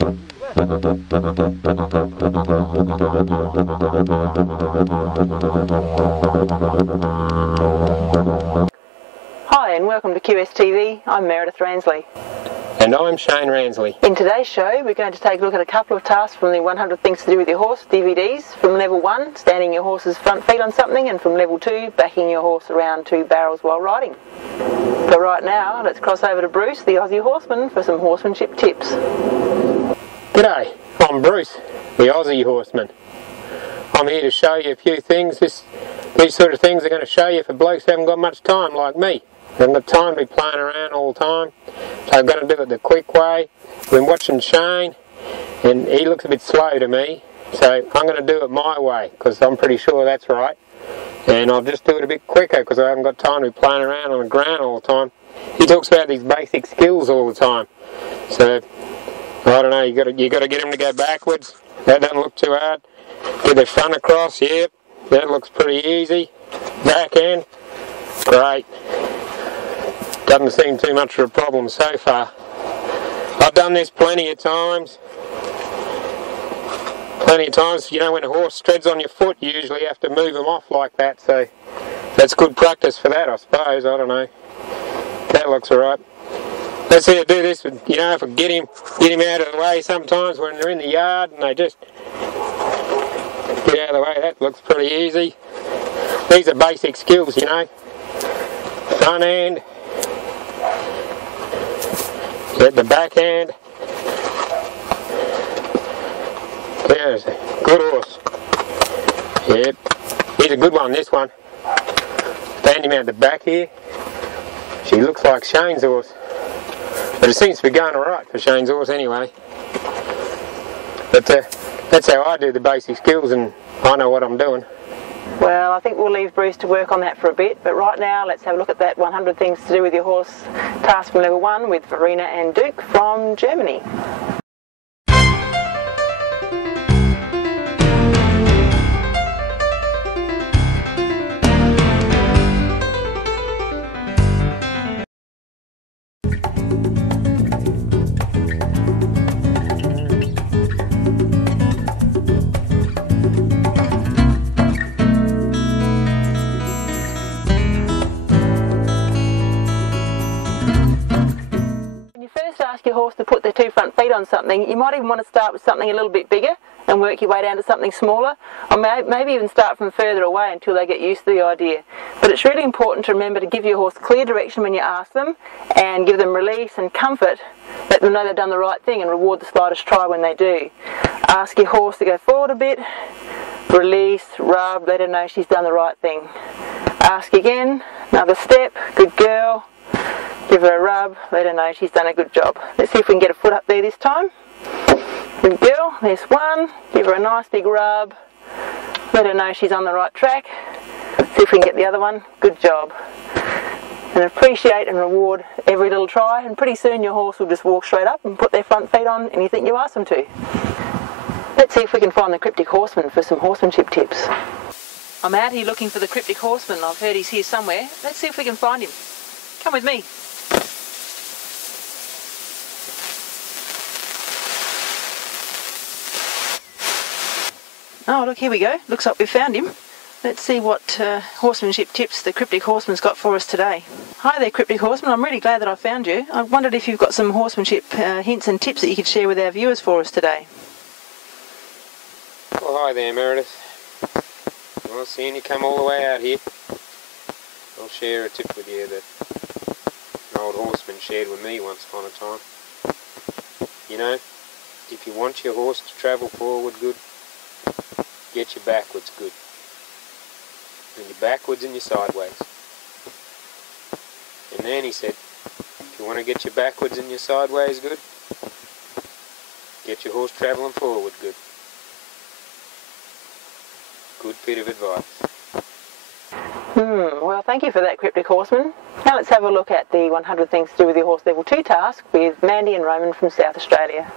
Hi and welcome to QSTV. I'm Meredith Ransley. And I'm Shane Ransley. In today's show we're going to take a look at a couple of tasks from the 100 Things to Do with Your Horse DVDs. From level 1, standing your horse's front feet on something, and from level 2, backing your horse around 2 barrels while riding. But right now, let's cross over to Bruce, the Aussie Horseman, for some horsemanship tips. G'day, I'm Bruce, the Aussie Horseman. I'm here to show you a few things. These sort of things are going to show you for blokes who haven't got much time like me. They haven't got time to be playing around all the time, so I've got to do it the quick way. I've been watching Shane, and he looks a bit slow to me, so I'm going to do it my way, because I'm pretty sure that's right. And I'll just do it a bit quicker, because I haven't got time to be playing around on the ground all the time. He talks about these basic skills all the time, so I don't know, you got to get him to go backwards. That doesn't look too hard. Get the front across, yep, that looks pretty easy. Back end, great. Doesn't seem too much of a problem so far. I've done this plenty of times. You know, when a horse treads on your foot, you usually have to move them off like that, so that's good practice for that, I suppose. I don't know. That looks alright. Let's see, I do this with, you know, if I get him out of the way sometimes when they're in the yard and they just get out of the way. That looks pretty easy. These are basic skills, you know. Front end, get the back end. There's a good horse. Yep, he's a good one, this one. Stand him out the back here. She looks like Shane's horse. But it seems to be going alright for Shane's horse anyway. But that's how I do the basic skills, and I know what I'm doing. Well, I think we'll leave Bruce to work on that for a bit, but right now let's have a look at that 100 Things to Do with Your Horse task from level 1 with Verena and Duke from Germany. Ask your horse to put their 2 front feet on something, you might even want to start with something a little bit bigger and work your way down to something smaller, or maybe even start from further away until they get used to the idea. But it's really important to remember to give your horse clear direction when you ask them, and give them release and comfort, let them know they've done the right thing, and reward the slightest try when they do. Ask your horse to go forward a bit, release, rub, let her know she's done the right thing. Ask again, another step, good girl. Give her a rub, let her know she's done a good job. Let's see if we can get a foot up there this time. Good girl, there's one. Give her a nice big rub. Let her know she's on the right track. See if we can get the other one. Good job. And appreciate and reward every little try, and pretty soon your horse will just walk straight up and put their front feet on anything you ask them to. Let's see if we can find the Cryptic Horseman for some horsemanship tips. I'm out here looking for the Cryptic Horseman. I've heard he's here somewhere. Let's see if we can find him. Come with me. Oh, look, here we go. Looks like we found him. Let's see what horsemanship tips the Cryptic Horseman's got for us today. Hi there, Cryptic Horseman. I'm really glad that I found you. I wondered if you've got some horsemanship hints and tips that you could share with our viewers for us today. Well, hi there, Meredith. Well, seeing you come all the way out here, I'll share a tip with you that an old horseman shared with me once upon a time. You know, if you want your horse to travel forward good, get you backwards good. And you're backwards and you're sideways. And then he said, if you want to get your backwards and your sideways good, get your horse travelling forward good. Good bit of advice. Well, thank you for that, Cryptic Horseman. Now let's have a look at the 100 Things to Do with Your Horse Level 2 task with Mandy and Roman from South Australia.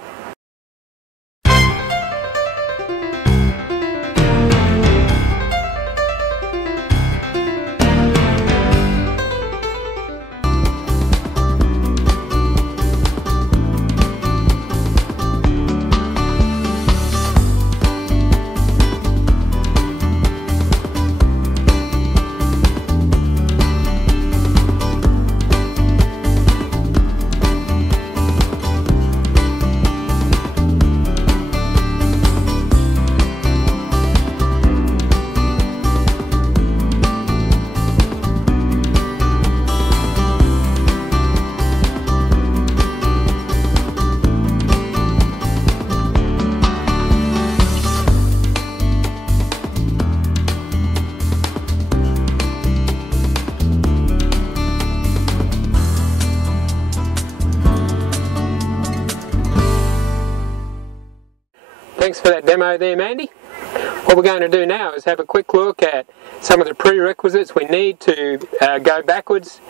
Thanks for that demo there, Mandy. What we're going to do now is have a quick look at some of the prerequisites we need to go backwards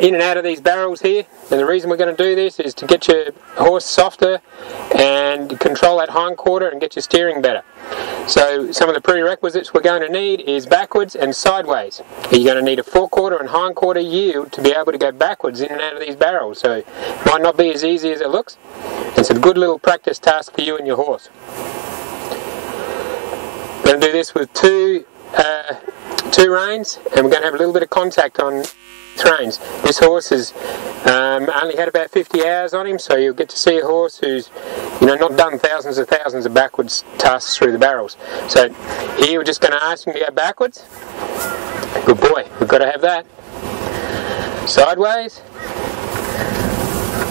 in and out of these barrels here. And the reason we're going to do this is to get your horse softer and control that hindquarter and get your steering better. So some of the prerequisites we're going to need is backwards and sideways. You're going to need a forequarter and hindquarter yield to be able to go backwards in and out of these barrels. So it might not be as easy as it looks. It's a good little practice task for you and your horse. We're going to do this with two reins, and we're going to have a little bit of contact on reins. This horse has only had about 50 hours on him, so you'll get to see a horse who's not done thousands of backwards tasks through the barrels. So here we're just going to ask him to go backwards. Good boy, we've got to have that. Sideways.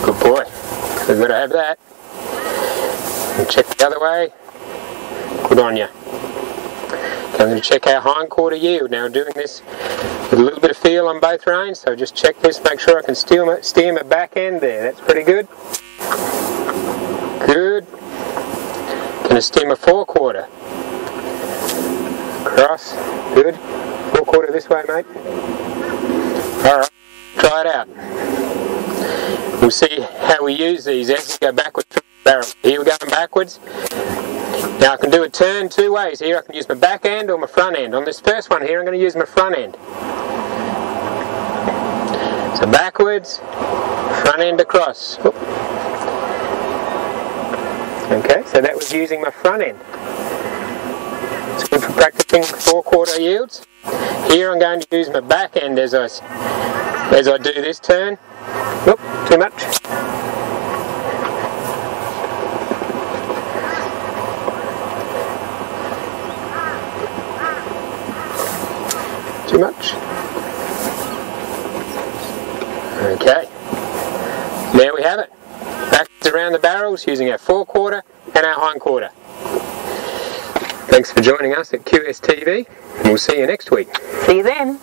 Good boy, we've got to have that. And check the other way. Good on you. I'm going to check our hindquarter yield. Now, doing this with a little bit of feel on both reins, so just check this, make sure I can steer my back end there. That's pretty good. Good. Going to steer my forequarter. Cross. Good. Forequarter this way, mate. Alright, try it out. We'll see how we use these as we go backwards through the barrel. Here we're going backwards. Now I can do a turn two ways. Here I can use my back end or my front end. On this first one here I'm going to use my front end. So backwards, front end across. Oop. Okay, so that was using my front end. It's good for practicing forequarter yields. Here I'm going to use my back end as I do this turn. Oop, too much. Too much. Okay, there we have it. Backwards around the barrels using our forequarter and our hindquarter. Thanks for joining us at QSTV. We'll see you next week. See you then.